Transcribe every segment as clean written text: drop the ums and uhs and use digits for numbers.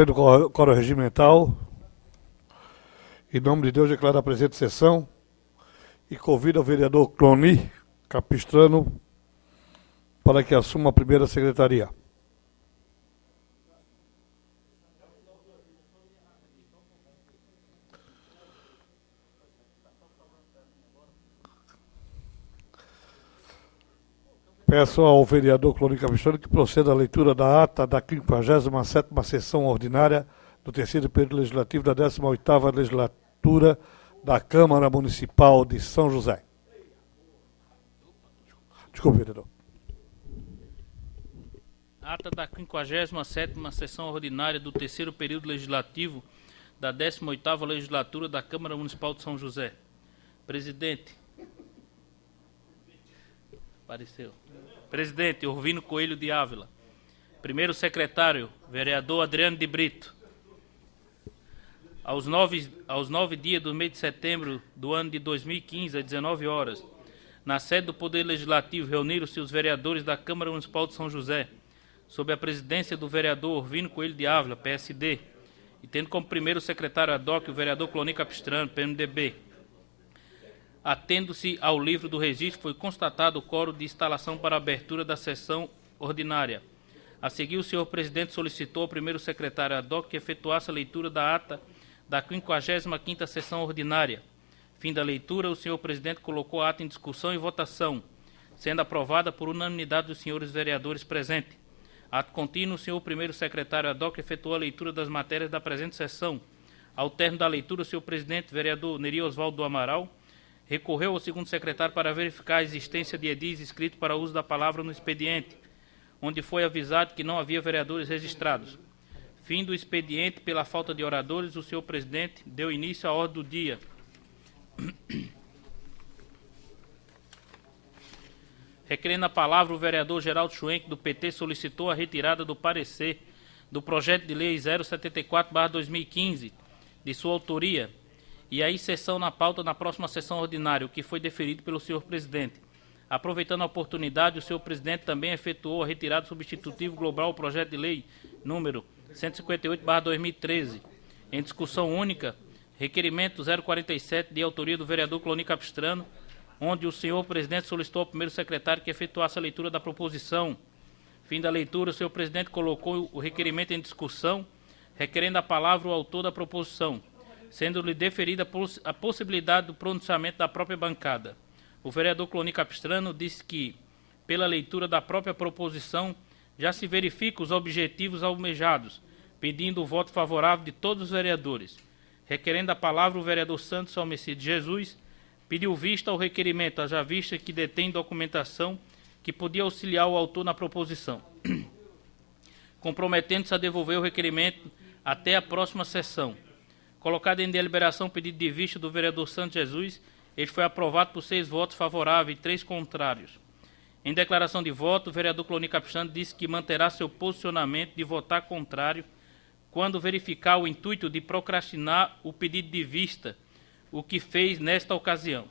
Governo Coro Regimental, em nome de Deus, declaro a presente sessão e convido o vereador Cloni Capistrano para que assuma a primeira secretaria. Peço ao vereador Cloni Capistrano que proceda à leitura da ata da 57ª sessão ordinária do terceiro período legislativo da 18ª legislatura da Câmara Municipal de São José. Desculpe, vereador. Ata da 57ª sessão ordinária do terceiro período legislativo da 18ª legislatura da Câmara Municipal de São José. Presidente. Apareceu. Presidente, Orvino Coelho de Ávila. Primeiro secretário, vereador Adriano de Brito. Aos 9 dias do mês de setembro do ano de 2015, às 19 horas, na sede do Poder Legislativo, reuniram-se os vereadores da Câmara Municipal de São José, sob a presidência do vereador Orvino Coelho de Ávila, PSD, e tendo como primeiro secretário ad hoc o vereador Cloni Capistrano, PMDB. Atendo-se ao livro do registro, foi constatado o quórum de instalação para a abertura da sessão ordinária. A seguir, o senhor presidente solicitou ao primeiro secretário ad hoc que efetuasse a leitura da ata da 55ª sessão ordinária. Fim da leitura, o senhor presidente colocou a ata em discussão e votação, sendo aprovada por unanimidade dos senhores vereadores presentes. Ato contínuo, o senhor primeiro secretário ad hoc efetuou a leitura das matérias da presente sessão. Ao término da leitura, o senhor presidente, vereador Neri Osvaldo do Amaral, recorreu ao segundo secretário para verificar a existência de edis escritos para uso da palavra no expediente, onde foi avisado que não havia vereadores registrados. Fim do expediente, pela falta de oradores, o senhor presidente deu início à ordem do dia. Requerendo a palavra, o vereador Geraldo Schwenk, do PT, solicitou a retirada do parecer do projeto de lei 074/2015, de sua autoria, e a inserção na pauta na próxima sessão ordinária, o que foi deferido pelo senhor presidente. Aproveitando a oportunidade, o senhor presidente também efetuou a retirada substitutivo global ao projeto de lei número 158/2013. Em discussão única, requerimento 047, de autoria do vereador Cloni Capistrano, onde o senhor presidente solicitou ao primeiro secretário que efetuasse a leitura da proposição. Fim da leitura, o senhor presidente colocou o requerimento em discussão, requerendo a palavra o autor da proposição, sendo-lhe deferida a possibilidade do pronunciamento da própria bancada. O vereador Cloni Capistrano disse que, pela leitura da própria proposição, já se verificam os objetivos almejados, pedindo o voto favorável de todos os vereadores. Requerendo a palavra, o vereador Santos Almecide Jesus pediu vista ao requerimento, haja vista que detém documentação que podia auxiliar o autor na proposição, comprometendo-se a devolver o requerimento até a próxima sessão. Colocado em deliberação o pedido de vista do vereador Santos Jesus, ele foi aprovado por 6 votos favoráveis e 3 contrários. Em declaração de voto, o vereador Cloni Capistrano disse que manterá seu posicionamento de votar contrário quando verificar o intuito de procrastinar o pedido de vista, o que fez nesta ocasião.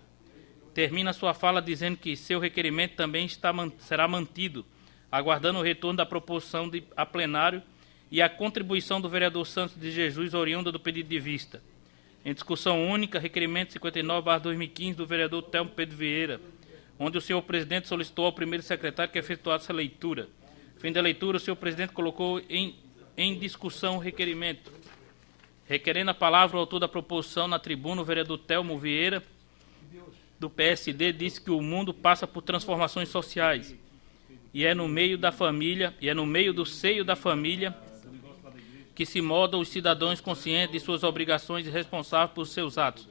Termina sua fala dizendo que seu requerimento também será mantido, aguardando o retorno da proposição a plenário e a contribuição do vereador Santos de Jesus, oriunda do pedido de vista. Em discussão única, requerimento 59/2015 do vereador Telmo Pedro Vieira, onde o senhor presidente solicitou ao primeiro secretário que efetuasse a leitura. Fim da leitura, o senhor presidente colocou em discussão o requerimento. Requerendo a palavra, o autor da proposição na tribuna, o vereador Telmo Vieira, do PSD, disse que o mundo passa por transformações sociais e é no meio da família, do seio da família, que se moldam os cidadãos conscientes de suas obrigações e responsáveis por seus atos.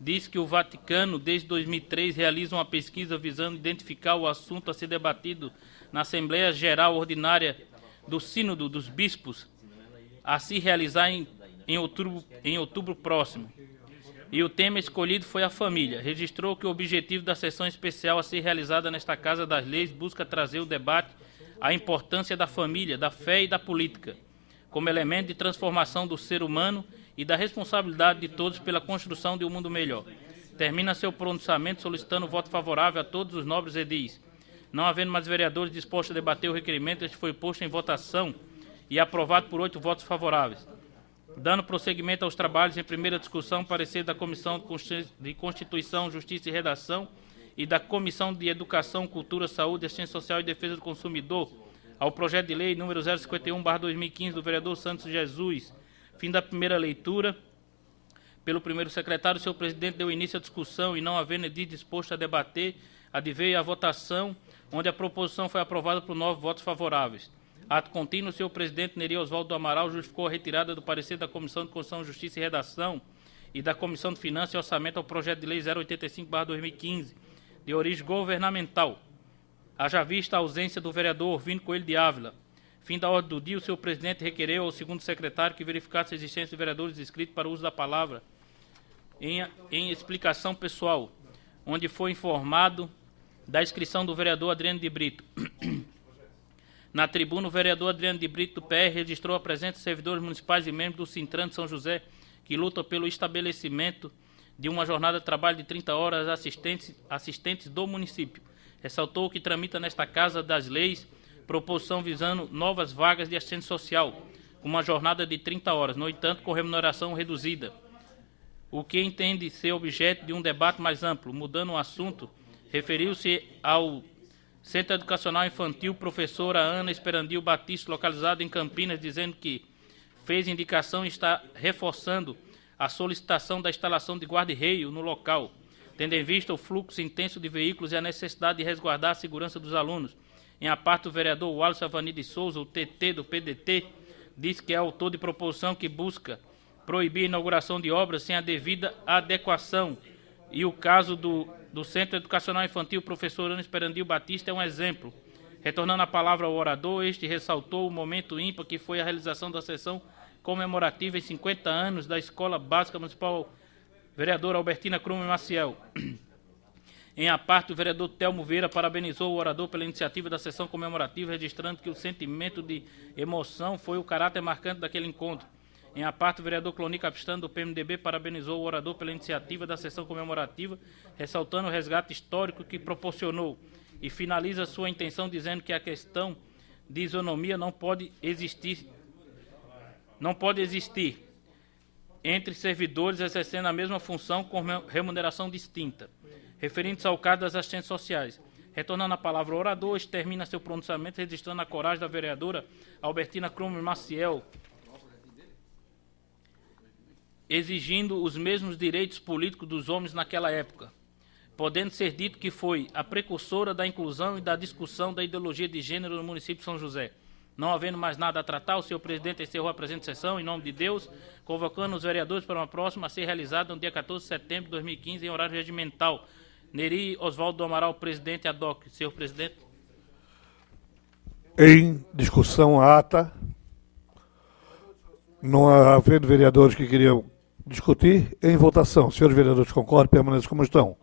Diz que o Vaticano, desde 2003, realiza uma pesquisa visando identificar o assunto a ser debatido na Assembleia Geral Ordinária do Sínodo dos Bispos, a se realizar em outubro próximo. E o tema escolhido foi a família. Registrou que o objetivo da sessão especial a ser realizada nesta Casa das Leis busca trazer o debate à importância da família, da fé e da política, como elemento de transformação do ser humano e da responsabilidade de todos pela construção de um mundo melhor. Termina seu pronunciamento solicitando voto favorável a todos os nobres edis. Não havendo mais vereadores dispostos a debater o requerimento, este foi posto em votação e aprovado por 8 votos favoráveis. Dando prosseguimento aos trabalhos, em primeira discussão, parecer da Comissão de Constituição, Justiça e Redação e da Comissão de Educação, Cultura, Saúde, Assistência Social e Defesa do Consumidor ao projeto de lei número 051/2015 do vereador Santos Jesus. Fim da primeira leitura. Pelo primeiro secretário, o senhor presidente deu início à discussão e, não havendo disposto a debater, adveio a votação, onde a proposição foi aprovada por 9 votos favoráveis. Ato contínuo, o senhor presidente Neri Oswaldo do Amaral justificou a retirada do parecer da Comissão de Constituição, Justiça e Redação e da Comissão de Finanças e Orçamento ao projeto de lei 085/2015, de origem governamental. Haja vista a ausência do vereador Vino Coelho de Ávila. Fim da ordem do dia, o senhor presidente requereu ao segundo secretário que verificasse a existência de vereadores inscritos para o uso da palavra em explicação pessoal, onde foi informado da inscrição do vereador Adriano de Brito. Na tribuna, o vereador Adriano de Brito, do PR, registrou a presença de servidores municipais e membros do Sintran de São José, que lutam pelo estabelecimento de uma jornada de trabalho de 30 horas assistentes do município. Ressaltou que tramita nesta Casa das Leis proposição visando novas vagas de assistente social, com uma jornada de 30 horas, no entanto, com remuneração reduzida, o que entende ser objeto de um debate mais amplo. Mudando o assunto, referiu-se ao Centro Educacional Infantil Professora Ana Esperandil Batista, localizado em Campinas, dizendo que fez indicação e está reforçando a solicitação da instalação de guarda-reio no local, tendo em vista o fluxo intenso de veículos e a necessidade de resguardar a segurança dos alunos. Em a parte, o vereador Wallace Avani de Souza, o TT do PDT, diz que é autor de proposição que busca proibir a inauguração de obras sem a devida adequação. E o caso do Centro Educacional Infantil Professor Ana Esperandil Batista é um exemplo. Retornando a palavra ao orador, este ressaltou o momento ímpar que foi a realização da sessão comemorativa em 50 anos da Escola Básica Municipal vereadora Albertina Krumme Maciel. Em a parte, o vereador Telmo Vieira parabenizou o orador pela iniciativa da sessão comemorativa, registrando que o sentimento de emoção foi o caráter marcante daquele encontro. Em a parte, o vereador Cloni Capistrano, do PMDB, parabenizou o orador pela iniciativa da sessão comemorativa, ressaltando o resgate histórico que proporcionou, e finaliza sua intenção dizendo que a questão de isonomia não pode existir entre servidores exercendo a mesma função com remuneração distinta. Referindo-se ao caso das assistentes sociais. Retornando a palavra ao orador, este termina seu pronunciamento registrando a coragem da vereadora Albertina Krumme Maciel, exigindo os mesmos direitos políticos dos homens naquela época, podendo ser dito que foi a precursora da inclusão e da discussão da ideologia de gênero no município de São José. Não havendo mais nada a tratar, o senhor presidente encerrou a presente sessão, em nome de Deus, convocando os vereadores para uma próxima a ser realizada no dia 14 de setembro de 2015, em horário regimental. Neri Oswaldo do Amaral, presidente ad hoc. Senhor presidente. Em discussão a ata, não havendo vereadores que queriam discutir, em votação. Senhores vereadores concordam, permaneçam como estão.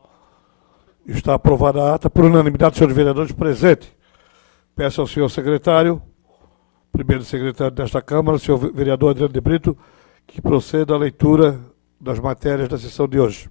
Está aprovada a ata por unanimidade, senhores vereadores presentes. Peço ao senhor secretário, primeiro secretário desta Câmara, o senhor vereador Adriano de Brito, que proceda à leitura das matérias da sessão de hoje.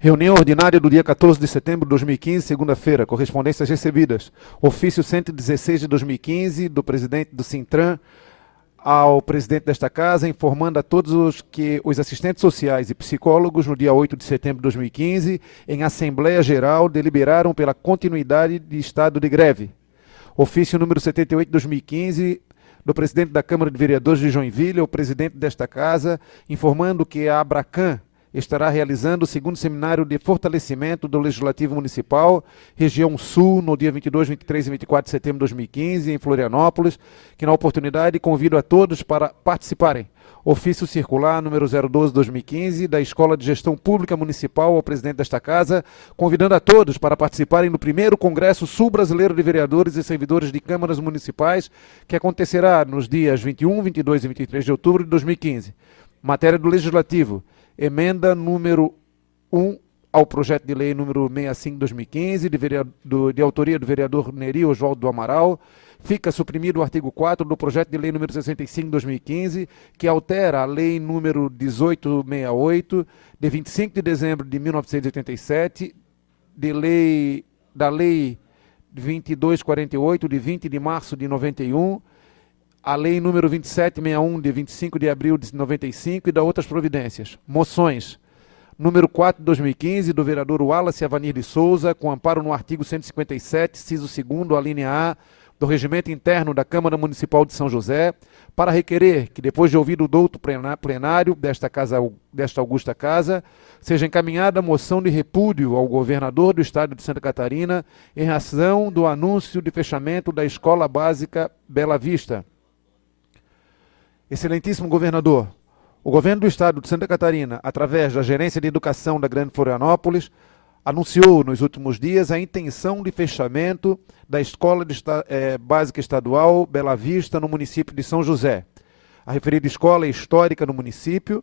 Reunião ordinária do dia 14 de setembro de 2015, segunda-feira. Correspondências recebidas. Ofício 116 de 2015, do presidente do Sintran ao presidente desta casa, informando a todos que os assistentes sociais e psicólogos, no dia 8 de setembro de 2015, em Assembleia Geral, deliberaram pela continuidade de estado de greve. Ofício número 78 de 2015, do presidente da Câmara de Vereadores de Joinville, ao presidente desta casa, informando que a Abracan estará realizando o segundo seminário de fortalecimento do Legislativo Municipal, região Sul, no dia 22, 23 e 24 de setembro de 2015, em Florianópolis, que na oportunidade convido a todos para participarem. Ofício circular número 012/2015 da Escola de Gestão Pública Municipal ao presidente desta casa, convidando a todos para participarem do primeiro Congresso Sul-Brasileiro de Vereadores e Servidores de Câmaras Municipais, que acontecerá nos dias 21, 22 e 23 de outubro de 2015. Matéria do Legislativo. Emenda número 1 ao projeto de lei número 65/2015, de autoria do vereador Neri Oswaldo do Amaral. Fica suprimido o artigo 4 do projeto de lei número 65/2015, que altera a lei número 1868, de 25 de dezembro de 1987, da lei 2248, de 20 de março de 91, a lei número 2761, de 25 de abril de 95 e da outras providências. Moções. Número 4 de 2015, do vereador Wallace Avanir de Souza, com amparo no artigo 157, inciso 2º, a linha A, do Regimento Interno da Câmara Municipal de São José, para requerer que, depois de ouvido o douto plenário desta augusta casa, seja encaminhada a moção de repúdio ao governador do Estado de Santa Catarina em razão do anúncio de fechamento da Escola Básica Bela Vista. Excelentíssimo governador, o governo do Estado de Santa Catarina, através da Gerência de Educação da Grande Florianópolis, anunciou nos últimos dias a intenção de fechamento da Escola Básica Estadual Bela Vista, no município de São José. A referida escola é histórica no município,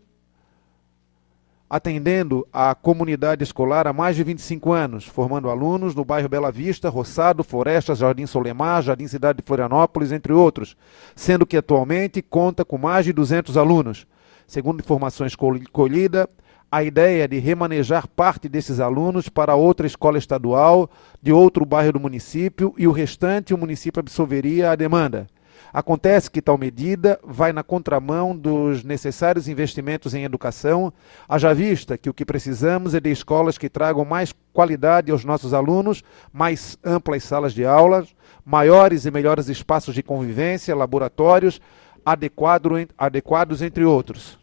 atendendo a comunidade escolar há mais de 25 anos, formando alunos no bairro Bela Vista, Roçado, Florestas, Jardim Solemar, Jardim Cidade de Florianópolis, entre outros, sendo que atualmente conta com mais de 200 alunos. Segundo informações colhidas, a ideia é de remanejar parte desses alunos para outra escola estadual de outro bairro do município e o restante o município absolveria a demanda. Acontece que tal medida vai na contramão dos necessários investimentos em educação, haja vista que o que precisamos é de escolas que tragam mais qualidade aos nossos alunos, mais amplas salas de aulas, maiores e melhores espaços de convivência, laboratórios adequados, entre outros.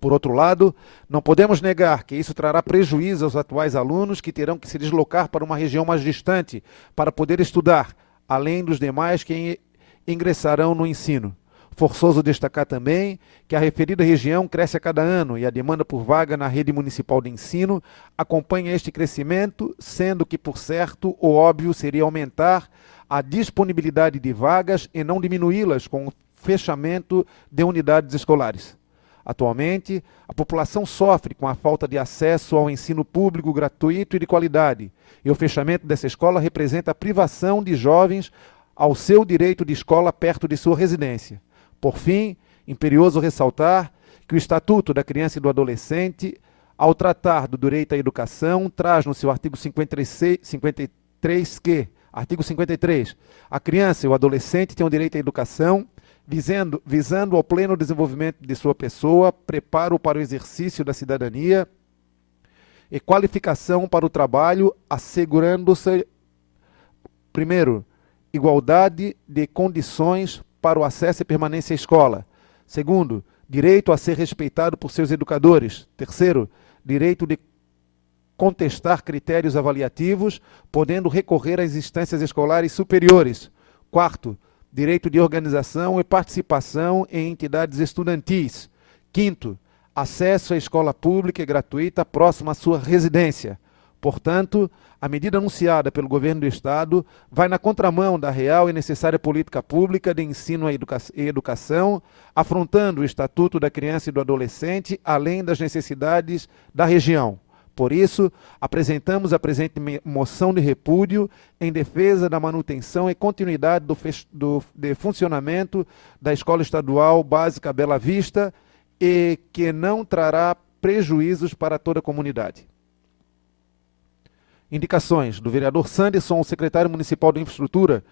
Por outro lado, não podemos negar que isso trará prejuízo aos atuais alunos que terão que se deslocar para uma região mais distante para poder estudar, além dos demais que ingressarão no ensino. Forçoso destacar também que a referida região cresce a cada ano e a demanda por vaga na rede municipal de ensino acompanha este crescimento, sendo que, por certo, o óbvio seria aumentar a disponibilidade de vagas e não diminuí-las com o fechamento de unidades escolares. Atualmente, a população sofre com a falta de acesso ao ensino público gratuito e de qualidade, e o fechamento dessa escola representa a privação de jovens ao seu direito de escola perto de sua residência. Por fim, imperioso ressaltar que o Estatuto da Criança e do Adolescente, ao tratar do direito à educação, traz no seu artigo 53 que, artigo 53, a criança e o adolescente têm o direito à educação, visando ao pleno desenvolvimento de sua pessoa, preparo para o exercício da cidadania e qualificação para o trabalho, assegurando-se, primeiro, igualdade de condições para o acesso e permanência à escola. Segundo, direito a ser respeitado por seus educadores. Terceiro, direito de contestar critérios avaliativos, podendo recorrer às instâncias escolares superiores. Quarto, direito de organização e participação em entidades estudantis. Quinto, acesso à escola pública e gratuita próxima à sua residência. Portanto, a medida anunciada pelo governo do Estado vai na contramão da real e necessária política pública de ensino e educação, afrontando o Estatuto da Criança e do Adolescente, além das necessidades da região. Por isso, apresentamos a presente moção de repúdio em defesa da manutenção e continuidade de funcionamento da Escola Estadual Básica Bela Vista e que não trará prejuízos para toda a comunidade. Indicações do vereador Sanderson, o secretário municipal de infraestrutura,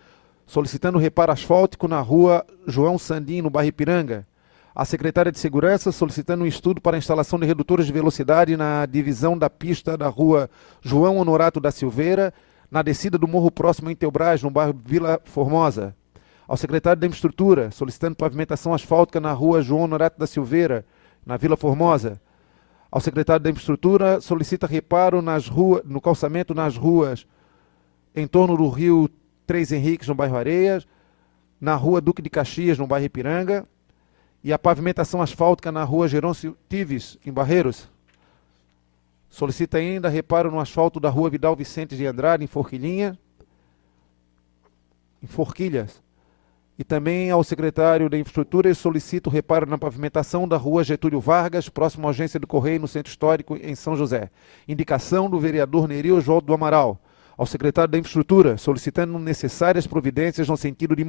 solicitando reparo asfáltico na rua João Sandim, no bairro Ipiranga. A secretária de Segurança solicitando um estudo para a instalação de redutores de velocidade na divisão da pista da rua João Honorato da Silveira, na descida do Morro Próximo em Teobras, no bairro Vila Formosa. Ao secretário da Infraestrutura, solicitando pavimentação asfáltica na rua João Honorato da Silveira, na Vila Formosa. Ao secretário da Infraestrutura, solicita reparo no calçamento nas ruas em torno do rio Três Henriques, no bairro Areias, na rua Duque de Caxias, no bairro Ipiranga, e a pavimentação asfáltica na rua Gerôncio Tives, em Barreiros. Solicita ainda reparo no asfalto da rua Vidal Vicente de Andrade, em Forquilhas, E também ao secretário da Infraestrutura, eu solicito reparo na pavimentação da rua Getúlio Vargas, próximo à agência do Correio, no Centro Histórico, em São José. Indicação do vereador Neri Oswaldo do Amaral. Ao secretário da Infraestrutura, solicitando necessárias providências no sentido de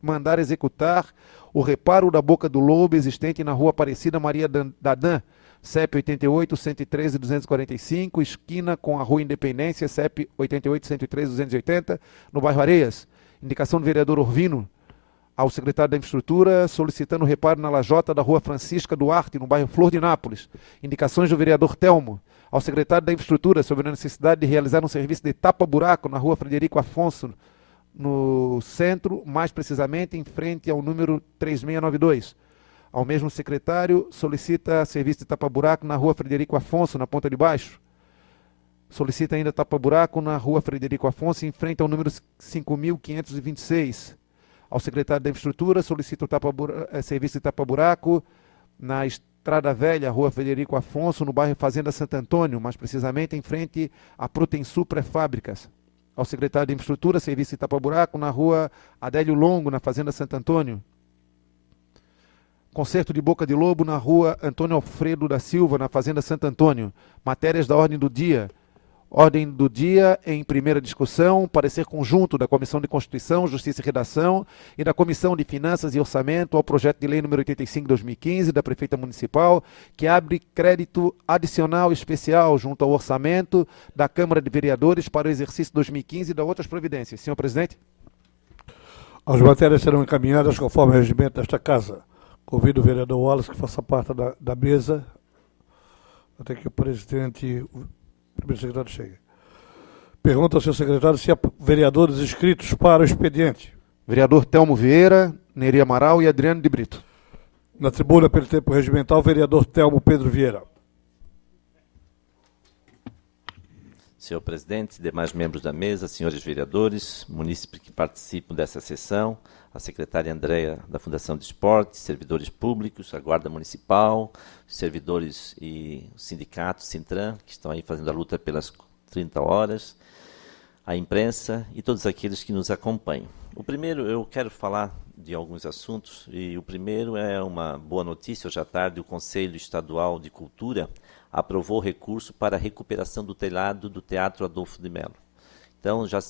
mandar executar o reparo da Boca do Lobo existente na rua Aparecida Maria Dadã, CEP 88 113 245, esquina com a Rua Independência, CEP 88 113 280, no bairro Areias. Indicação do vereador Orvino, ao secretário da Infraestrutura, solicitando reparo na lajota da Rua Francisca Duarte, no bairro Flor de Nápoles. Indicações do vereador Telmo, ao secretário da Infraestrutura, sobre a necessidade de realizar um serviço de tapa-buraco na Rua Frederico Afonso, no centro, mais precisamente em frente ao número 3692. Ao mesmo secretário, solicita serviço de tapa-buraco na Rua Frederico Afonso, na Ponta de Baixo. Solicita ainda tapa-buraco na Rua Frederico Afonso, em frente ao número 5526. Ao secretário da Infraestrutura, solicita o serviço de tapa-buraco na Estrada Velha, Rua Frederico Afonso, no bairro Fazenda Santo Antônio, mais precisamente em frente à Protensul Pré-Fábricas. Ao secretário de Infraestrutura, serviço de tapa-buraco na Rua Adélio Longo, na Fazenda Santo Antônio. Concerto de Boca de Lobo na Rua Antônio Alfredo da Silva, na Fazenda Santo Antônio. Matérias da ordem do dia. Ordem do dia em primeira discussão, parecer conjunto da Comissão de Constituição, Justiça e Redação e da Comissão de Finanças e Orçamento ao projeto de lei número 85/2015 da Prefeita Municipal, que abre crédito adicional especial junto ao orçamento da Câmara de Vereadores para o exercício 2015 e da outras providências. Senhor presidente. As matérias serão encaminhadas conforme o regimento desta Casa. Convido o vereador Wallace que faça parte da mesa, até que o presidente... Primeiro secretário chega. Pergunta ao senhor secretário se há vereadores inscritos para o expediente. Vereador Telmo Vieira, Neri Amaral e Adriano de Brito. Na tribuna, pelo tempo regimental, vereador Telmo Pedro Vieira. Senhor presidente, demais membros da mesa, senhores vereadores, munícipes que participam dessa sessão, a secretária Andréa da Fundação de Esportes, servidores públicos, a Guarda Municipal, servidores e o sindicato Sintran, que estão aí fazendo a luta pelas 30 horas, a imprensa e todos aqueles que nos acompanham. O primeiro, eu quero falar de alguns assuntos, e o primeiro é uma boa notícia. Hoje à tarde, o Conselho Estadual de Cultura aprovou recurso para a recuperação do telhado do Teatro Adolfo de Melo. Então, já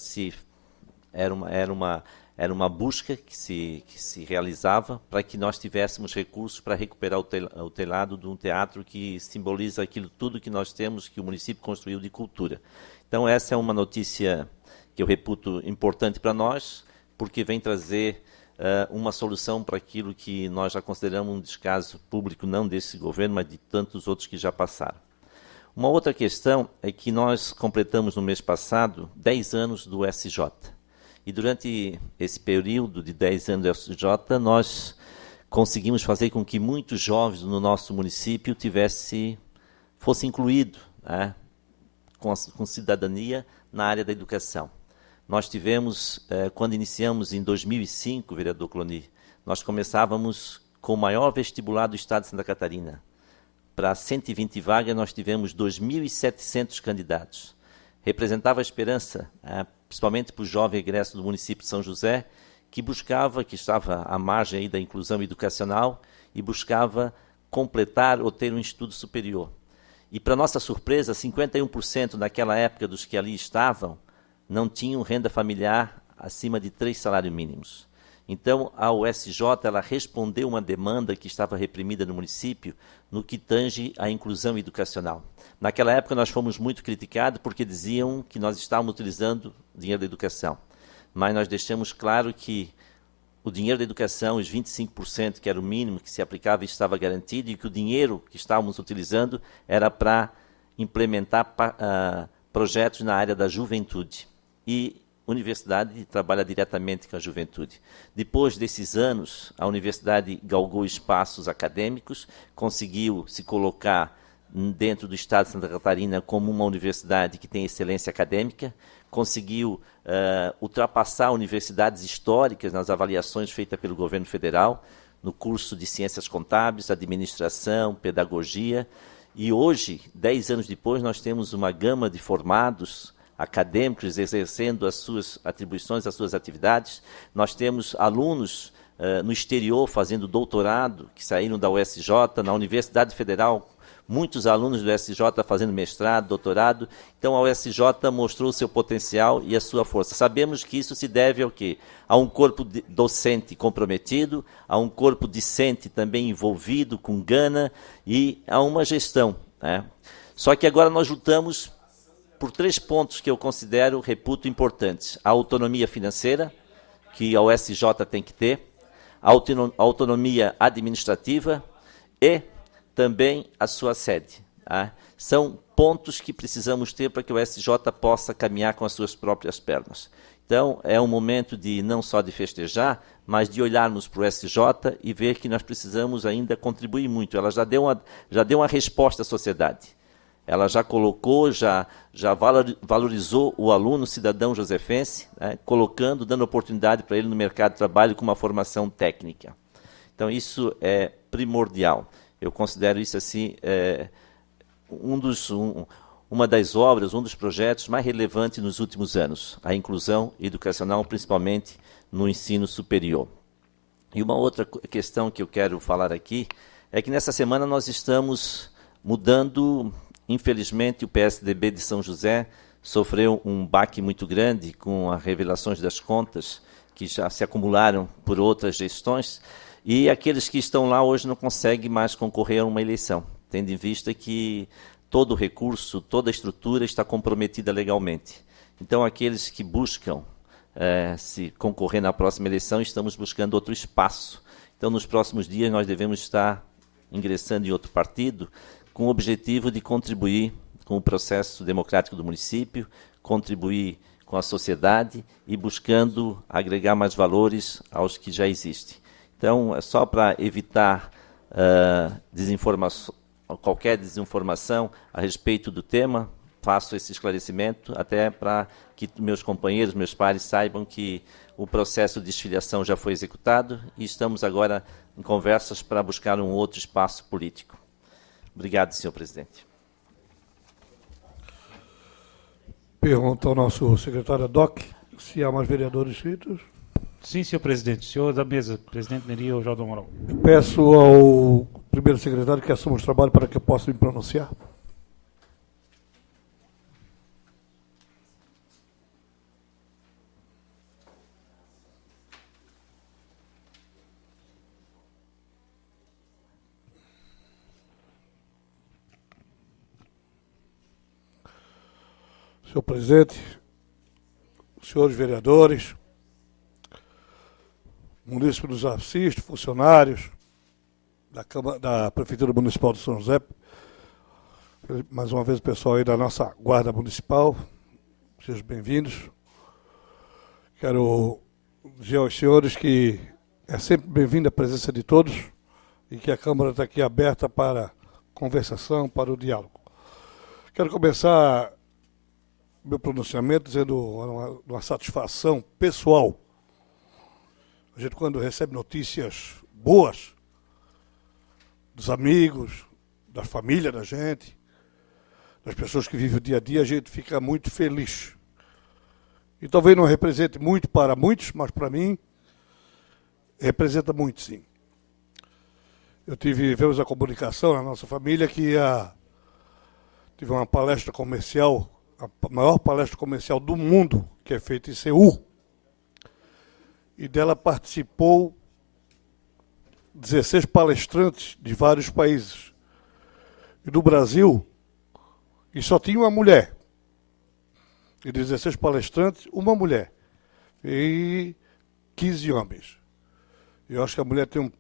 era uma busca que se realizava para que nós tivéssemos recursos para recuperar o telhado de um teatro que simboliza aquilo tudo que nós temos, que o município construiu de cultura. Então, essa é uma notícia que eu reputo importante para nós, porque vem trazer uma solução para aquilo que nós já consideramos um descaso público, não desse governo, mas de tantos outros que já passaram. Uma outra questão é que nós completamos no mês passado 10 anos do SJ. E durante esse período de 10 anos do SJ, nós conseguimos fazer com que muitos jovens no nosso município fossem incluídos, né, com cidadania na área da educação. Nós tivemos, quando iniciamos em 2005, vereador Cloni, nós começávamos com o maior vestibular do estado de Santa Catarina. Para 120 vagas, nós tivemos 2.700 candidatos. Representava a esperança, principalmente para o jovem egresso do município de São José, que estava à margem aí da inclusão educacional e buscava completar ou ter um estudo superior. E, para nossa surpresa, 51% naquela época dos que ali estavam não tinham renda familiar acima de 3 salários mínimos. Então, a USJ ela respondeu uma demanda que estava reprimida no município no que tange à inclusão educacional. Naquela época, nós fomos muito criticados porque diziam que nós estávamos utilizando dinheiro da educação. Mas nós deixamos claro que o dinheiro da educação, os 25%, que era o mínimo que se aplicava, estava garantido, e que o dinheiro que estávamos utilizando era para implementar projetos na área da juventude. E a universidade trabalha diretamente com a juventude. Depois desses anos, a universidade galgou espaços acadêmicos, conseguiu se colocar dentro do estado de Santa Catarina como uma universidade que tem excelência acadêmica, conseguiu ultrapassar universidades históricas nas avaliações feitas pelo governo federal, no curso de Ciências Contábeis, Administração, Pedagogia, e hoje, 10 anos depois, nós temos uma gama de formados acadêmicos exercendo as suas atribuições, as suas atividades. Nós temos alunos no exterior fazendo doutorado, que saíram da USJ, na Universidade Federal, muitos alunos do USJ fazendo mestrado, doutorado. Então, a USJ mostrou o seu potencial e a sua força. Sabemos que isso se deve ao quê? A um corpo docente comprometido, a um corpo discente também envolvido, com gana, e a uma gestão, né? Só que agora nós lutamos por 3 pontos que eu considero, reputo, importantes. A autonomia financeira, que a USJ tem que ter, a autonomia administrativa e também a sua sede. Tá? São pontos que precisamos ter para que o SJ possa caminhar com as suas próprias pernas. Então, é um momento de não só de festejar, mas de olharmos para o SJ e ver que nós precisamos ainda contribuir muito. Ela já deu uma resposta à sociedade. Ela já colocou, já valorizou o aluno cidadão josefense, né, dando oportunidade para ele no mercado de trabalho com uma formação técnica. Então, isso é primordial. Eu considero isso assim uma das obras, um dos projetos mais relevantes nos últimos anos, a inclusão educacional, principalmente no ensino superior. E uma outra questão que eu quero falar aqui é que nessa semana nós estamos mudando, infelizmente, o PSDB de São José sofreu um baque muito grande com as revelações das contas que já se acumularam por outras gestões, e aqueles que estão lá hoje não conseguem mais concorrer a uma eleição, tendo em vista que todo o recurso, toda a estrutura está comprometida legalmente. Então, aqueles que buscam se concorrer na próxima eleição, estamos buscando outro espaço. Então, nos próximos dias, nós devemos estar ingressando em outro partido com o objetivo de contribuir com o processo democrático do município, contribuir com a sociedade e buscando agregar mais valores aos que já existem. Então, é só para evitar qualquer desinformação a respeito do tema, faço esse esclarecimento, até para que meus companheiros, meus pares saibam que o processo de desfiliação já foi executado e estamos agora em conversas para buscar um outro espaço político. Obrigado, senhor presidente. Pergunta ao nosso secretário DOC se há mais vereadores inscritos. Sim, senhor presidente. Senhor da mesa, presidente Neri ou Jordão Moral. Peço ao primeiro secretário que assuma os trabalhos para que eu possa me pronunciar. Senhor presidente, senhores vereadores, munícipe nos assiste, funcionários da Prefeitura Municipal de São José, mais uma vez o pessoal aí da nossa Guarda Municipal, sejam bem-vindos. Quero dizer aos senhores que é sempre bem-vinda a presença de todos e que a Câmara está aqui aberta para conversação, para o diálogo. Quero começar meu pronunciamento dizendo uma satisfação pessoal. A gente, quando recebe notícias boas dos amigos, da família da gente, das pessoas que vivem o dia a dia, a gente fica muito feliz. E talvez não represente muito para muitos, mas para mim representa muito, sim. Tivemos a comunicação na nossa família que tive uma palestra comercial, a maior palestra comercial do mundo, que é feita em Seul, e dela participou 16 palestrantes de vários países. E do Brasil, e só tinha uma mulher. E 16 palestrantes, uma mulher. E 15 homens. Eu acho que a mulher tem um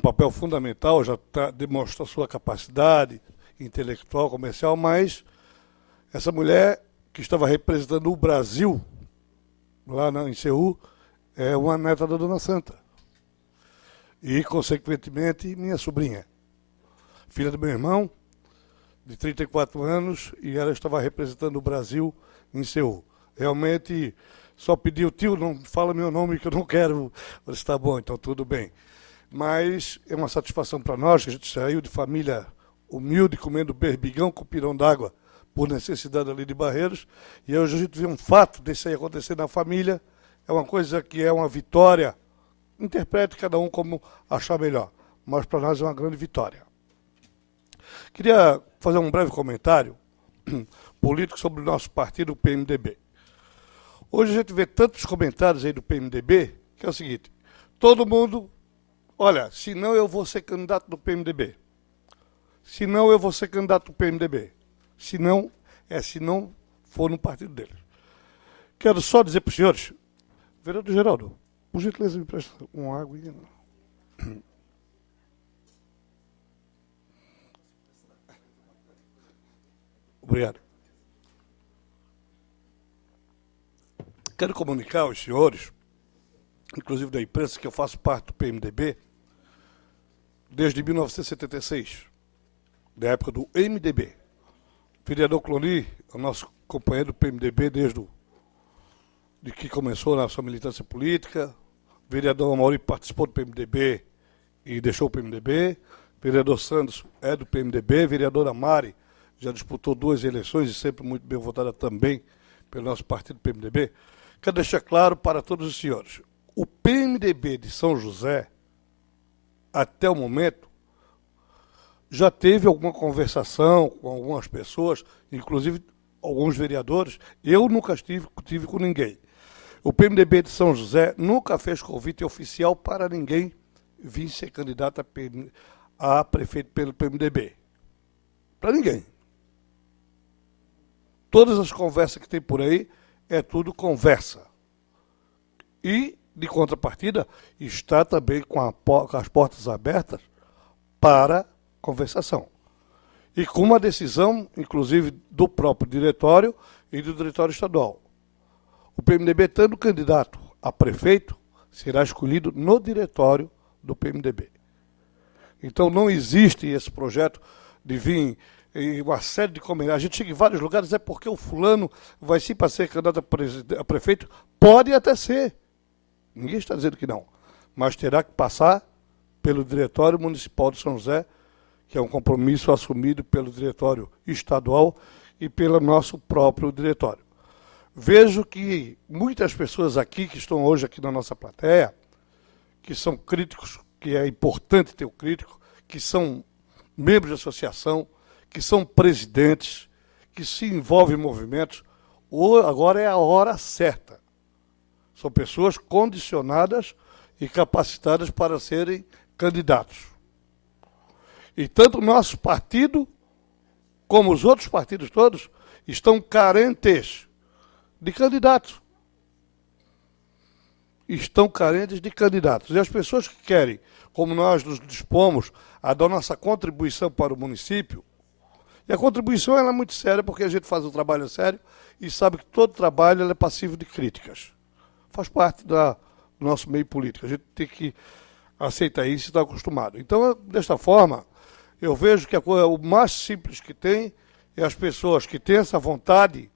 papel fundamental, já demonstra a sua capacidade intelectual, comercial, mas essa mulher que estava representando o Brasil lá em Seul, é uma neta da Dona Santa. E, consequentemente, minha sobrinha. Filha do meu irmão, de 34 anos, e ela estava representando o Brasil em Seul. Realmente, só pedi o tio, não fala meu nome, que eu não quero. Está bom, então tudo bem. Mas é uma satisfação para nós, que a gente saiu de família humilde, comendo berbigão com pirão d'água, por necessidade ali de Barreiros, e hoje a gente vê um fato desse aí acontecer na família, é uma coisa que é uma vitória interprete cada um como achar melhor, mas para nós é uma grande vitória. Queria fazer um breve comentário político sobre o nosso partido, o PMDB. Hoje a gente vê tantos comentários aí do PMDB, que é o seguinte, todo mundo, olha, se não eu vou ser candidato do PMDB, se não eu vou ser candidato do PMDB, se não for no partido deles. Quero só dizer para os senhores, vereador Geraldo, por gentileza me presta uma água. Obrigado. Quero comunicar aos senhores, inclusive da imprensa, que eu faço parte do PMDB desde 1976, da época do MDB. O vereador Cloni é o nosso companheiro do PMDB desde que começou na sua militância política. O vereador Amaury participou do PMDB e deixou o PMDB. O vereador Santos é do PMDB. A vereadora Mari já disputou 2 eleições e sempre muito bem votada também pelo nosso partido PMDB. Quero deixar claro para todos os senhores, o PMDB de São José, até o momento, já teve alguma conversação com algumas pessoas, inclusive alguns vereadores. Eu nunca tive com ninguém. O PMDB de São José nunca fez convite oficial para ninguém vir ser candidato a prefeito pelo PMDB. Para ninguém. Todas as conversas que tem por aí é tudo conversa. E, de contrapartida, está também com as portas abertas para conversação. E com uma decisão, inclusive, do próprio diretório e do diretório estadual. O PMDB, tendo candidato a prefeito, será escolhido no diretório do PMDB. Então, não existe esse projeto de vir em uma série de comentários. A gente chega em vários lugares, é porque o fulano vai sim para ser candidato a prefeito. Pode até ser. Ninguém está dizendo que não. Mas terá que passar pelo Diretório Municipal de São José, que é um compromisso assumido pelo Diretório Estadual e pelo nosso próprio diretório. Vejo que muitas pessoas aqui, que estão hoje aqui na nossa plateia, que são críticos, que é importante ter o crítico, que são membros de associação, que são presidentes, que se envolvem em movimentos, agora é a hora certa. São pessoas condicionadas e capacitadas para serem candidatos. E tanto o nosso partido, como os outros partidos todos, estão carentes de candidatos. Estão carentes de candidatos. E as pessoas que querem, como nós nos dispomos a dar nossa contribuição para o município, e a contribuição ela é muito séria, porque a gente faz um trabalho sério e sabe que todo trabalho é passivo de críticas. Faz parte do nosso meio político. A gente tem que aceitar isso e estar acostumado. Então, desta forma, eu vejo que o mais simples que tem é as pessoas que têm essa vontade,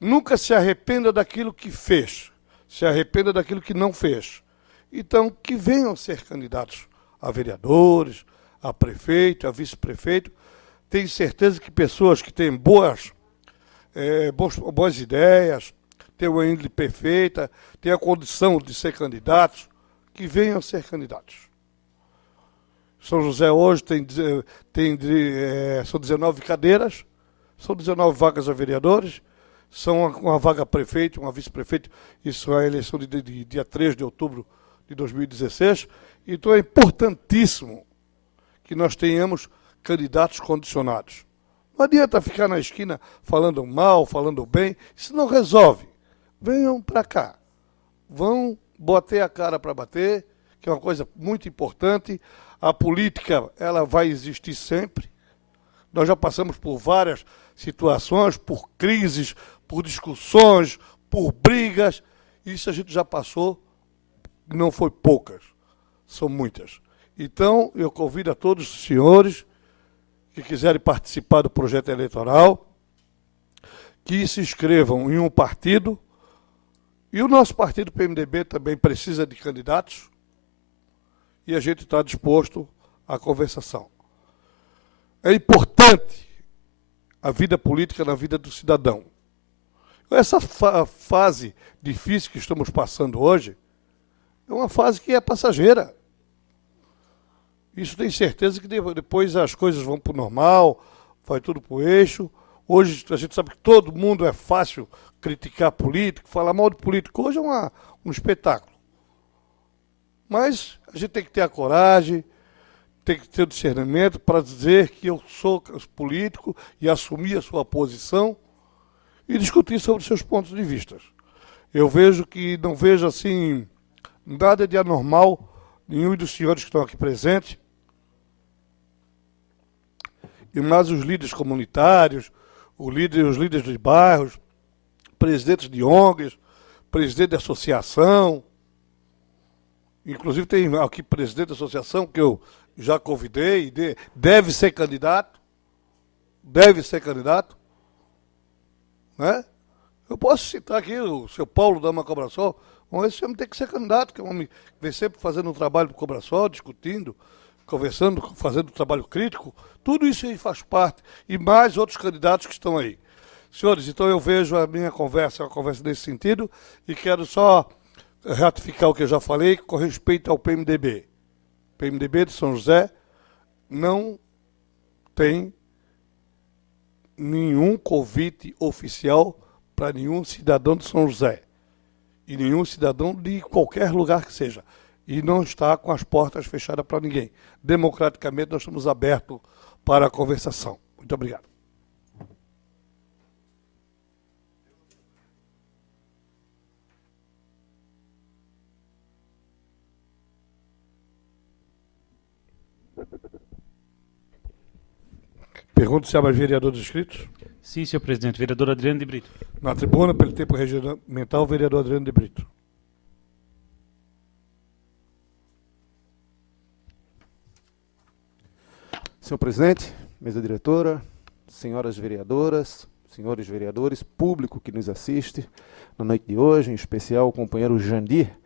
nunca se arrependa daquilo que fez, se arrependa daquilo que não fez. Então, que venham ser candidatos a vereadores, a prefeito, a vice-prefeito. Tenho certeza que pessoas que têm boas ideias, têm uma índole perfeita, têm a condição de ser candidatos, que venham ser candidatos. São José hoje são 19 cadeiras, são 19 vagas a vereadores, são uma vaga a prefeito, uma vice-prefeito, isso é a eleição de dia 3 de outubro de 2016. Então é importantíssimo que nós tenhamos candidatos condicionados. Não adianta ficar na esquina falando mal, falando bem, isso não resolve. Venham para cá, vão bater a cara para bater, que é uma coisa muito importante. A política, ela vai existir sempre. Nós já passamos por várias situações, por crises, por discussões, por brigas. Isso a gente já passou, não foi poucas, são muitas. Então, eu convido a todos os senhores que quiserem participar do projeto eleitoral, que se inscrevam em um partido. E o nosso partido PMDB também precisa de candidatos, e a gente está disposto à conversação. É importante a vida política na vida do cidadão. Essa fase difícil que estamos passando hoje, É uma fase que é passageira. Isso tem certeza que depois as coisas vão para o normal, vai tudo para o eixo. Hoje a gente sabe que todo mundo é fácil criticar político, falar mal de político. Hoje é um espetáculo. Mas a gente tem que ter a coragem, tem que ter o discernimento para dizer que eu sou político e assumir a sua posição e discutir sobre seus pontos de vista. Eu vejo que não vejo assim nada de anormal nenhum dos senhores que estão aqui presentes, e mais os líderes comunitários, os líderes de bairros, presidentes de ONGs, presidente de associação, inclusive tem aqui presidente da associação que eu já convidei, deve ser candidato, né? Eu posso citar aqui o seu Paulo Dama Cobrasol, esse homem tem que ser candidato, que é um homem que vem sempre fazendo um trabalho para o Cobrasol, discutindo, conversando, fazendo trabalho crítico, tudo isso aí faz parte, e mais outros candidatos que estão aí. Senhores, então eu vejo a minha conversa, uma conversa nesse sentido, e quero só ratificar o que eu já falei com respeito ao PMDB. O PMDB de São José não tem nenhum convite oficial para nenhum cidadão de São José e nenhum cidadão de qualquer lugar que seja. E não está com as portas fechadas para ninguém. Democraticamente, nós estamos abertos para a conversação. Muito obrigado. Pergunto se há mais vereadores inscritos. Sim, senhor presidente. Vereador Adriano de Brito. Na tribuna, pelo tempo regimental, o vereador Adriano de Brito. Senhor presidente, mesa diretora, senhoras vereadoras, senhores vereadores, público que nos assiste na noite de hoje, em especial o companheiro Jandir,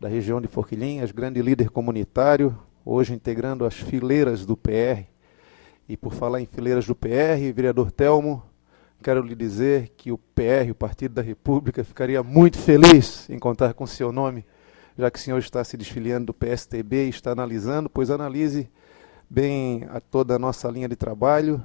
da região de Forquilinhas, grande líder comunitário, hoje integrando as fileiras do PR. E por falar em fileiras do PR, vereador Telmo, quero lhe dizer que o PR, o Partido da República, ficaria muito feliz em contar com o seu nome, já que o senhor está se desfiliando do PSTB e está analisando, pois analise bem toda a nossa linha de trabalho,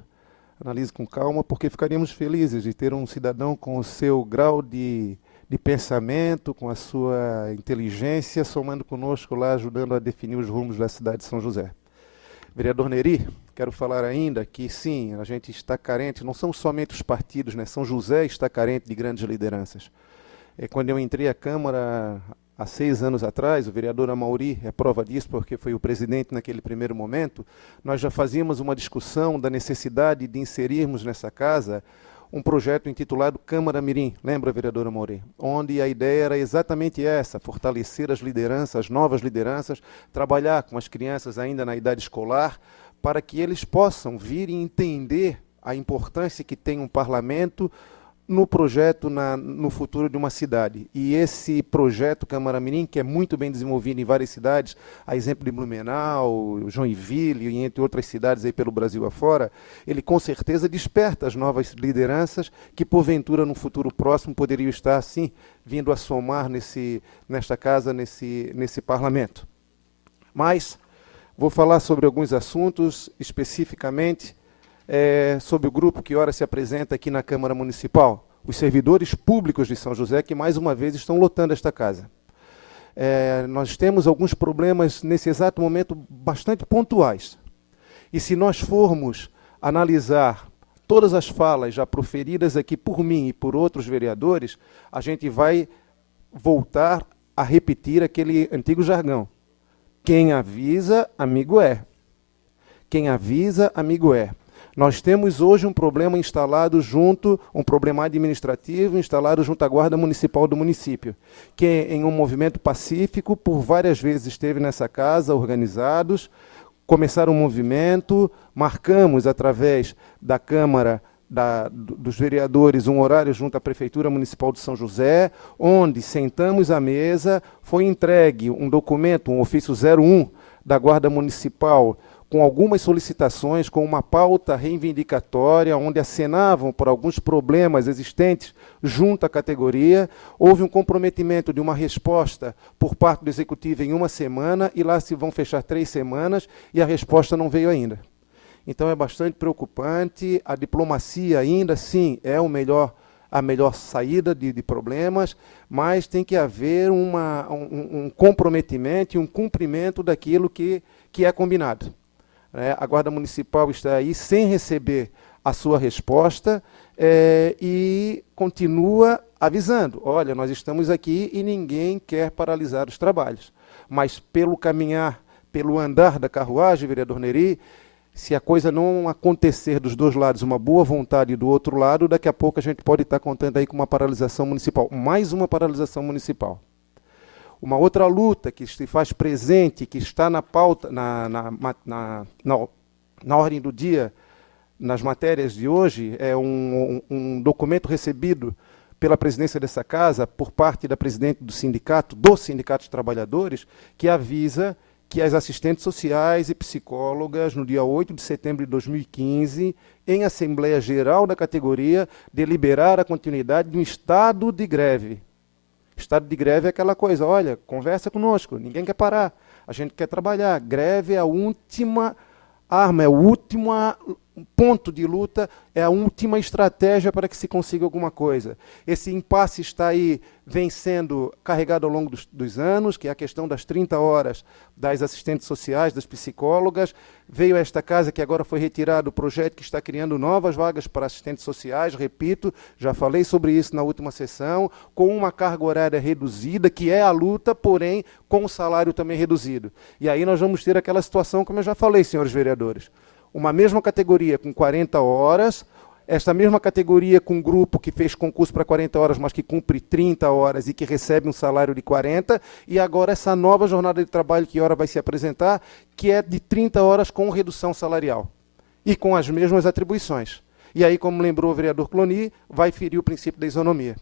analise com calma, porque ficaríamos felizes de ter um cidadão com o seu grau de pensamento, com a sua inteligência, somando conosco lá, ajudando a definir os rumos da cidade de São José. Vereador Neri, quero falar ainda que sim, a gente está carente, não são somente os partidos, né? São José está carente de grandes lideranças. Quando eu entrei à Câmara há 6 anos atrás, o vereador Amauri é prova disso, porque foi o presidente naquele primeiro momento, nós já fazíamos uma discussão da necessidade de inserirmos nessa casa um projeto intitulado Câmara Mirim, lembra, vereador Amauri? Onde a ideia era exatamente essa, fortalecer as lideranças, as novas lideranças, trabalhar com as crianças ainda na idade escolar, para que eles possam vir e entender a importância que tem um parlamento no projeto, no futuro de uma cidade. E esse projeto Câmara Mirim, que é muito bem desenvolvido em várias cidades, a exemplo de Blumenau, Joinville e entre outras cidades aí pelo Brasil afora, ele com certeza desperta as novas lideranças que, porventura, no futuro próximo, poderiam estar, assim, vindo a somar nesta casa, nesse parlamento. Mas vou falar sobre alguns assuntos, especificamente, sobre o grupo que ora se apresenta aqui na Câmara Municipal, os servidores públicos de São José, que mais uma vez estão lotando esta casa. Nós temos alguns problemas nesse exato momento bastante pontuais. E se nós formos analisar todas as falas já proferidas aqui por mim e por outros vereadores, a gente vai voltar a repetir aquele antigo jargão. Quem avisa, amigo é. Quem avisa, amigo é. Nós temos hoje um problema instalado um problema administrativo instalado junto à Guarda Municipal do município, que em um movimento pacífico, por várias vezes esteve nessa casa, organizados, começaram um movimento, marcamos através da Câmara dos vereadores um horário junto à Prefeitura Municipal de São José, onde sentamos à mesa, foi entregue um documento, um ofício 01 da Guarda Municipal, com algumas solicitações, com uma pauta reivindicatória, onde acenavam por alguns problemas existentes junto à categoria. Houve um comprometimento de uma resposta por parte do Executivo em 1 semana, e lá se vão fechar 3 semanas, e a resposta não veio ainda. Então é bastante preocupante. A diplomacia ainda, sim, é a melhor saída de problemas, mas tem que haver um comprometimento e um cumprimento daquilo que é combinado. A Guarda Municipal está aí sem receber a sua resposta e continua avisando: olha, nós estamos aqui e ninguém quer paralisar os trabalhos. Mas pelo caminhar, pelo andar da carruagem, vereador Neri, se a coisa não acontecer dos dois lados, uma boa vontade do outro lado, daqui a pouco a gente pode estar contando aí com uma paralisação municipal, mais uma paralisação municipal. Uma outra luta que se faz presente, que está na pauta, na ordem do dia, nas matérias de hoje, é um documento recebido pela presidência dessa casa, por parte da presidente do Sindicato de Trabalhadores, que avisa que as assistentes sociais e psicólogas, no dia 8 de setembro de 2015, em Assembleia Geral da categoria, deliberaram a continuidade de um estado de greve. Estado de greve é aquela coisa: olha, conversa conosco, ninguém quer parar, a gente quer trabalhar. Greve é a última arma, é o último ponto de luta, é a última estratégia para que se consiga alguma coisa. Esse impasse está aí, vem sendo carregado ao longo dos anos, que é a questão das 30 horas das assistentes sociais, das psicólogas. Veio a esta casa que agora foi retirado o projeto que está criando novas vagas para assistentes sociais, repito, já falei sobre isso na última sessão, com uma carga horária reduzida, que é a luta, porém com o salário também reduzido. E aí nós vamos ter aquela situação, como eu já falei, senhores vereadores, uma mesma categoria com 40 horas, esta mesma categoria com um grupo que fez concurso para 40 horas, mas que cumpre 30 horas e que recebe um salário de 40, e agora essa nova jornada de trabalho que agora vai se apresentar, que é de 30 horas com redução salarial, e com as mesmas atribuições. E aí, como lembrou o vereador Cloni, vai ferir o princípio da isonomia.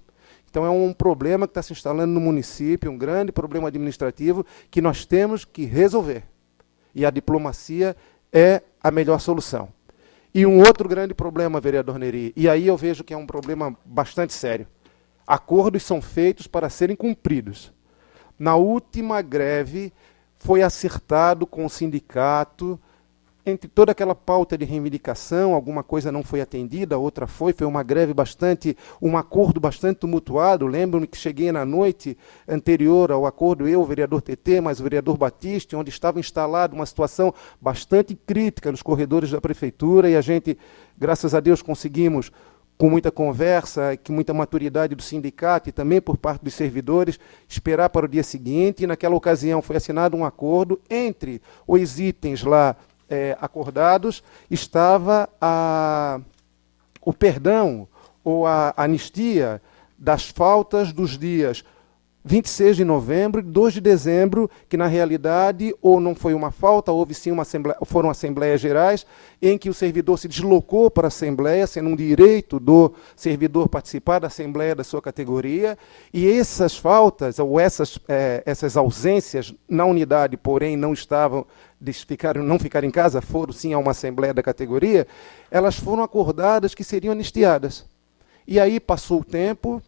Então é um problema que está se instalando no município, um grande problema administrativo que nós temos que resolver. E a diplomacia é a melhor solução. E um outro grande problema, vereador Neri, e aí eu vejo que é um problema bastante sério: acordos são feitos para serem cumpridos. Na última greve, foi acertado com o sindicato, entre toda aquela pauta de reivindicação, alguma coisa não foi atendida, outra foi uma greve um acordo bastante tumultuado. Lembro-me que cheguei na noite anterior ao acordo, eu, o vereador TT, mas o vereador Batiste, onde estava instalada uma situação bastante crítica nos corredores da prefeitura, e a gente, graças a Deus, conseguimos, com muita conversa, com muita maturidade do sindicato e também por parte dos servidores, esperar para o dia seguinte, e naquela ocasião foi assinado um acordo. Entre os itens lá acordados estava o perdão ou a anistia das faltas dos dias 26 de novembro e 2 de dezembro, que na realidade ou não foi uma falta, houve sim foram assembleias gerais, em que o servidor se deslocou para a assembleia, sendo um direito do servidor participar da assembleia da sua categoria, e essas faltas, ou essas ausências na unidade, porém não ficar em casa, foram sim a uma assembleia da categoria, elas foram acordadas que seriam anistiadas. E aí passou o tempo.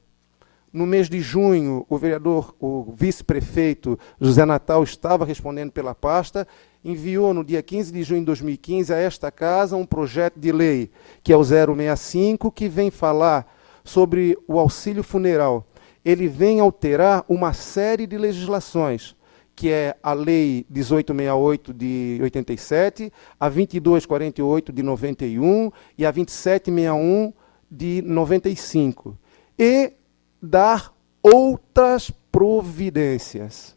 No mês de junho, o vice-prefeito José Natal estava respondendo pela pasta, enviou no dia 15 de junho de 2015 a esta casa um projeto de lei, que é o 065, que vem falar sobre o auxílio funeral. Ele vem alterar uma série de legislações, que é a Lei 1868 de 87, a 2248 de 91 e a 2761 de 95. E dar outras providências.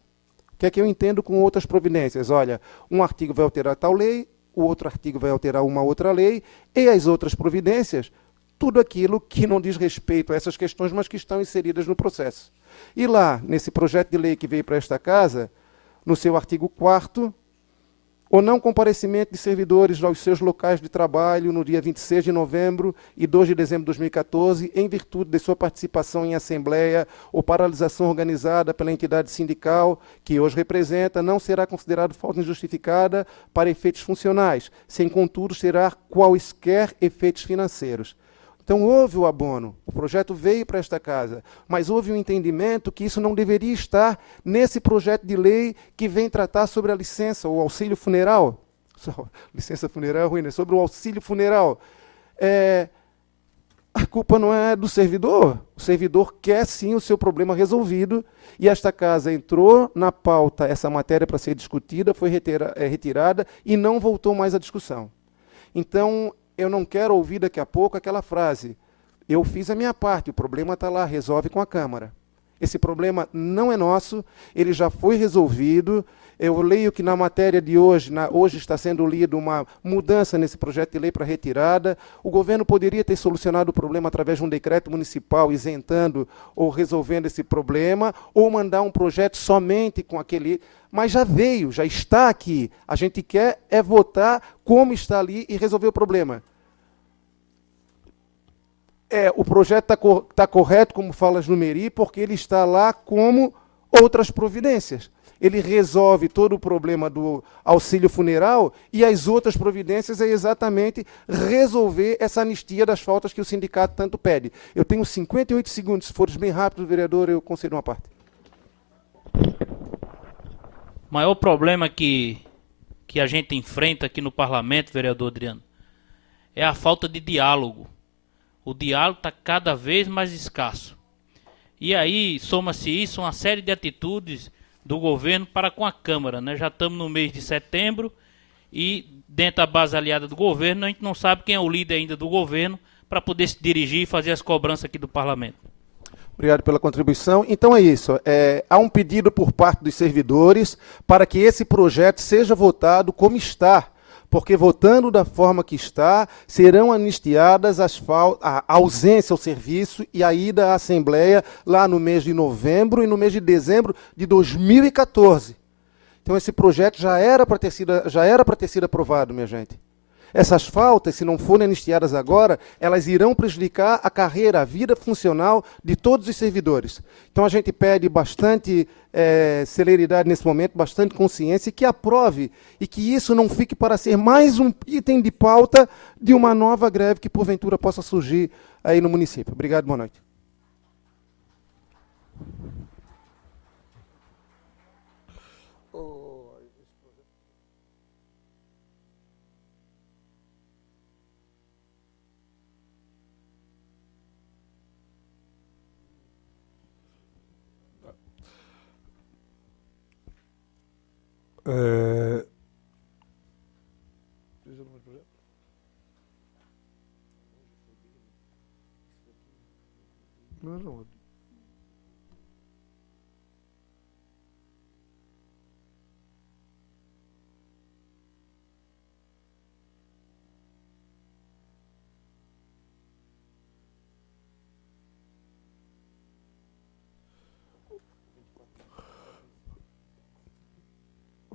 O que é que eu entendo com outras providências? Olha, um artigo vai alterar tal lei, o outro artigo vai alterar uma outra lei, e as outras providências, tudo aquilo que não diz respeito a essas questões, mas que estão inseridas no processo. E lá, nesse projeto de lei que veio para esta casa, no seu artigo 4º, O não comparecimento de servidores aos seus locais de trabalho no dia 26 de novembro e 2 de dezembro de 2014, em virtude de sua participação em assembleia ou paralisação organizada pela entidade sindical que hoje representa, não será considerado falta injustificada para efeitos funcionais, sem, contudo, gerar quaisquer efeitos financeiros. Então, houve o abono, o projeto veio para esta casa, mas houve um entendimento que isso não deveria estar nesse projeto de lei que vem tratar sobre a licença, o auxílio funeral. Licença funeral é ruim, né? Sobre o auxílio funeral. A culpa não é do servidor. O servidor quer, sim, o seu problema resolvido, e esta casa entrou na pauta essa matéria para ser discutida, foi retirada e não voltou mais à discussão. Então, eu não quero ouvir daqui a pouco aquela frase: eu fiz a minha parte, o problema está lá, resolve com a Câmara. Esse problema não é nosso, ele já foi resolvido. Eu leio que na matéria de hoje, hoje está sendo lido uma mudança nesse projeto de lei para retirada. O governo poderia ter solucionado o problema através de um decreto municipal isentando ou resolvendo esse problema, ou mandar um projeto somente com aquele... Mas já veio, já está aqui. A gente quer votar como está ali e resolver o problema. O projeto está correto, como falas no Meri, porque ele está lá como outras providências. Ele resolve todo o problema do auxílio funeral, e as outras providências é exatamente resolver essa anistia das faltas que o sindicato tanto pede. Eu tenho 58 segundos, se fores bem rápido, vereador, eu concedo uma parte. O maior problema que a gente enfrenta aqui no parlamento, vereador Adriano, é a falta de diálogo. O diálogo está cada vez mais escasso. E aí, soma-se isso uma série de atitudes do governo para com a Câmara, né? Já estamos no mês de setembro e dentro da base aliada do governo, a gente não sabe quem é o líder ainda do governo para poder se dirigir e fazer as cobranças aqui do parlamento. Obrigado pela contribuição. Então é isso. Há um pedido por parte dos servidores para que esse projeto seja votado como está, porque votando da forma que está, serão anistiadas a ausência ao serviço e a ida à Assembleia lá no mês de novembro e no mês de dezembro de 2014. Então esse projeto já era para ter sido aprovado, minha gente. Essas faltas, se não forem anistiadas agora, elas irão prejudicar a carreira, a vida funcional de todos os servidores. Então a gente pede bastante celeridade nesse momento, bastante consciência, e que aprove, e que isso não fique para ser mais um item de pauta de uma nova greve que porventura possa surgir aí no município. Obrigado, boa noite. Não.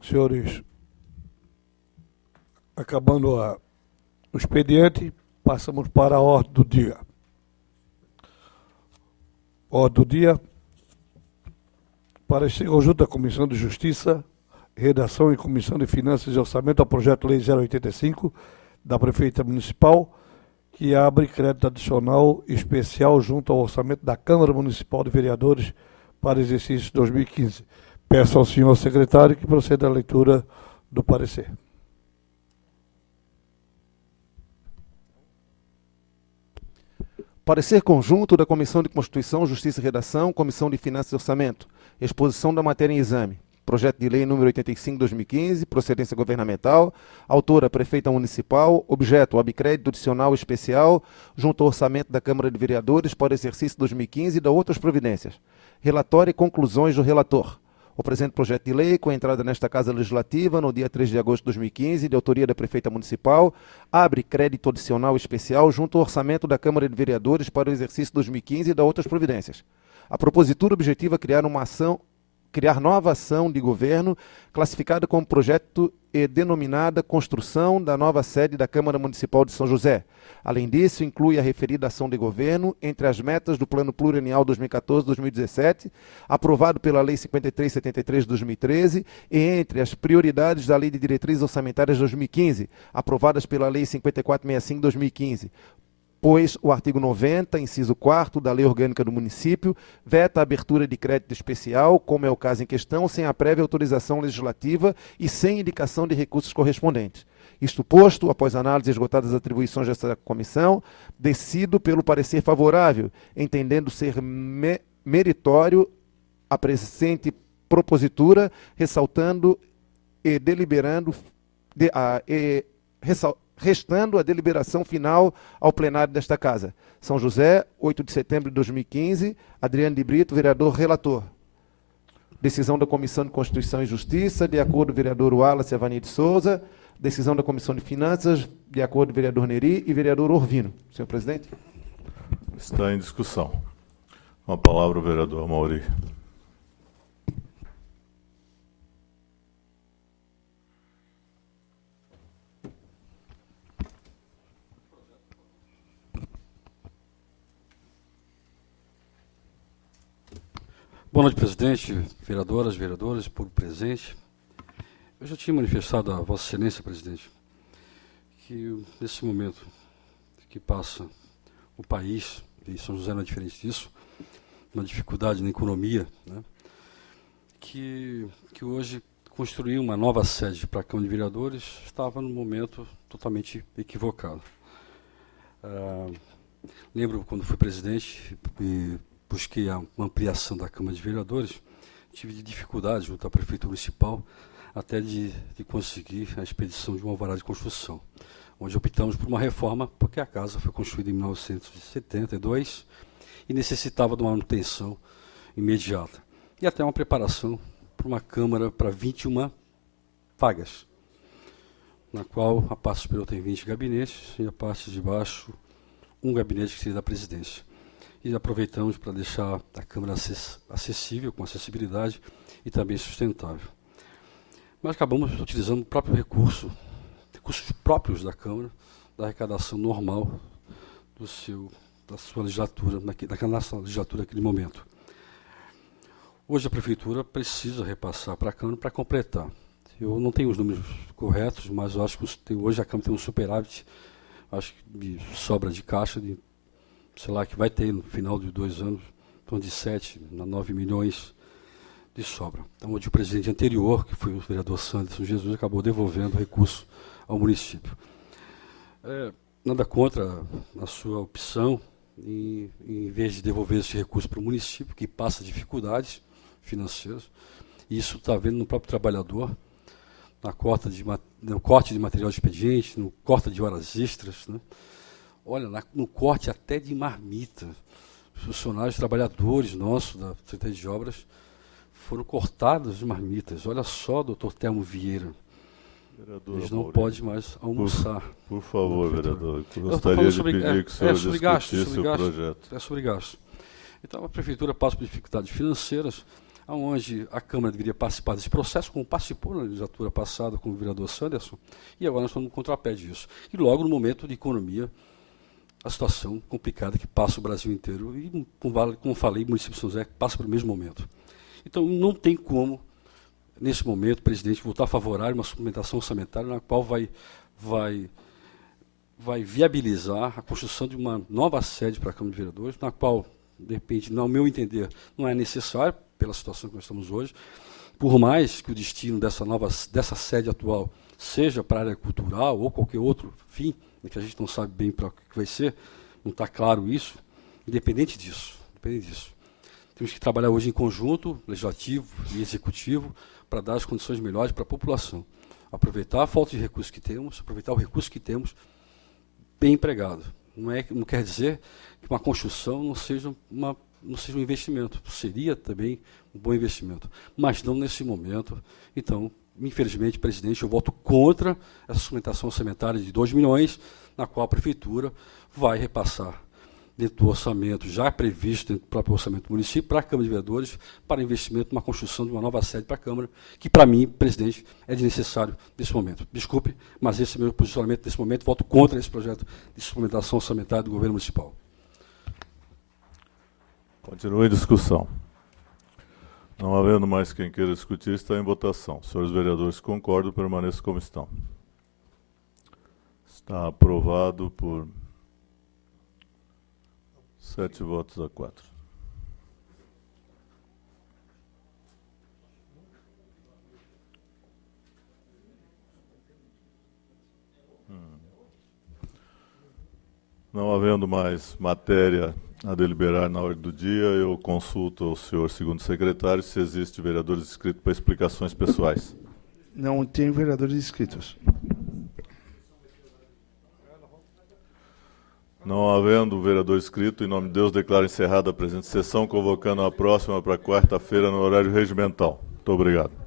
Senhores, acabando o expediente, passamos para a ordem do dia. Ordem do dia, parecer conjunto da Comissão de Justiça, Redação e Comissão de Finanças e Orçamento ao Projeto Lei 085 da Prefeita Municipal, que abre crédito adicional especial junto ao orçamento da Câmara Municipal de Vereadores para exercício 2015. Peço ao senhor secretário que proceda à leitura do parecer. Parecer conjunto da Comissão de Constituição, Justiça e Redação, Comissão de Finanças e Orçamento. Exposição da matéria em exame. Projeto de Lei número 85/2015, procedência governamental. Autora, Prefeita Municipal. Objeto, abcrédito adicional especial junto ao orçamento da Câmara de Vereadores para exercício 2015 e da outras providências. Relatório e conclusões do relator. O presente projeto de lei, com a entrada nesta Casa Legislativa no dia 3 de agosto de 2015, de autoria da Prefeita Municipal, abre crédito adicional especial junto ao orçamento da Câmara de Vereadores para o exercício 2015 e da outras providências. A propositura objetiva criar uma ação criar nova ação de governo classificada como projeto e denominada Construção da nova sede da Câmara Municipal de São José. Além disso, inclui a referida ação de governo entre as metas do Plano Plurianual 2014-2017, aprovado pela Lei 5373 de 2013, e entre as prioridades da Lei de Diretrizes Orçamentárias de 2015, aprovadas pela Lei 5465 de 2015. Pois o artigo 90, inciso 4º da Lei Orgânica do Município, veta a abertura de crédito especial, como é o caso em questão, sem a prévia autorização legislativa e sem indicação de recursos correspondentes. Isto posto, após análise esgotadas as atribuições desta comissão, decido pelo parecer favorável, entendendo ser meritório a presente propositura, ressaltando e deliberando restando a deliberação final ao plenário desta Casa. São José, 8 de setembro de 2015, Adriano de Brito, vereador relator. Decisão da Comissão de Constituição e Justiça, de acordo com o vereador Wallace Avani de Souza. Decisão da Comissão de Finanças, de acordo com o vereador Neri e vereador Orvino. Senhor presidente. Está em discussão. Com a palavra o vereador Amauri. Boa noite, presidente, vereadoras, vereadores, povo presente. Eu já tinha manifestado a Vossa Excelência, presidente, que nesse momento que passa o país, e São José não é diferente disso, uma dificuldade na economia, né, que hoje construir uma nova sede para a Câmara de Vereadores estava num momento totalmente equivocado. Lembro quando fui presidente e busquei uma ampliação da Câmara de Vereadores, tive dificuldade junto à Prefeitura Municipal até de conseguir a expedição de um alvará de construção, onde optamos por uma reforma, porque a casa foi construída em 1972 e necessitava de uma manutenção imediata. E até uma preparação para uma Câmara para 21 vagas, na qual a parte superior tem 20 gabinetes e a parte de baixo um gabinete que seria da presidência. E aproveitamos para deixar a Câmara acessível, com acessibilidade e também sustentável. Mas acabamos utilizando o próprio recursos próprios da Câmara, da arrecadação normal da sua legislatura, daquela nossa legislatura naquele momento. Hoje a Prefeitura precisa repassar para a Câmara para completar. Eu não tenho os números corretos, mas eu acho que hoje a Câmara tem um superávit, acho que de sobra de caixa, sei lá, que vai ter no final de 2 anos, em torno de 7 a 9 milhões de sobra. Então, onde o presidente anterior, que foi o vereador Sanderson Jesus, acabou devolvendo o recurso ao município. Nada contra a sua opção, em vez de devolver esse recurso para o município, que passa dificuldades financeiras, e isso está vendo no próprio trabalhador, no corte de material de expediente, no corte de horas extras, né? Olha, no corte até de marmita, os funcionários, trabalhadores nossos da Secretaria de Obras foram cortados de marmitas. Olha só, doutor Telmo Vieira, vereador, eles não podem mais almoçar. Por favor, vereador, eu gostaria de pedir que o senhor discutisse o projeto. É sobre gasto. Então, a Prefeitura passa por dificuldades financeiras, onde a Câmara deveria participar desse processo, como participou na legislatura passada com o vereador Sanderson, e agora nós estamos no contrapé disso. E logo no momento de economia, a situação complicada que passa o Brasil inteiro, e, como falei, o município de São José passa pelo mesmo momento. Então, não tem como, nesse momento, o presidente votar favorável a uma suplementação orçamentária na qual vai viabilizar a construção de uma nova sede para a Câmara de Vereadores, na qual, de repente, no meu entender, não é necessário, pela situação que nós estamos hoje, por mais que o destino dessa sede atual seja para a área cultural ou qualquer outro fim, que a gente não sabe bem para o que vai ser, não está claro isso, independente disso. Temos que trabalhar hoje em conjunto, legislativo e executivo, para dar as condições melhores para a população. Aproveitar a falta de recursos que temos, aproveitar o recurso que temos, bem empregado. Não quer dizer que uma construção não seja um investimento. Seria também um bom investimento, mas não nesse momento. Então, infelizmente, presidente, eu voto contra essa suplementação orçamentária de 2 milhões, na qual a Prefeitura vai repassar dentro do orçamento, já previsto dentro do próprio orçamento do município, para a Câmara de Vereadores, para investimento numa construção de uma nova sede para a Câmara, que, para mim, presidente, é desnecessário nesse momento. Desculpe, mas esse é o meu posicionamento nesse momento. Voto contra esse projeto de suplementação orçamentária do governo municipal. Continue em discussão. Não havendo mais quem queira discutir, está em votação. Senhores vereadores, concordam, permaneçam como estão. Está aprovado por 7 votos a 4. Não havendo mais matéria a deliberar na ordem do dia, eu consulto ao senhor segundo secretário se existe vereadores inscritos para explicações pessoais. Não tem vereadores inscritos. Não havendo vereador inscrito, em nome de Deus, declaro encerrada a presente sessão, convocando a próxima para quarta-feira no horário regimental. Muito obrigado.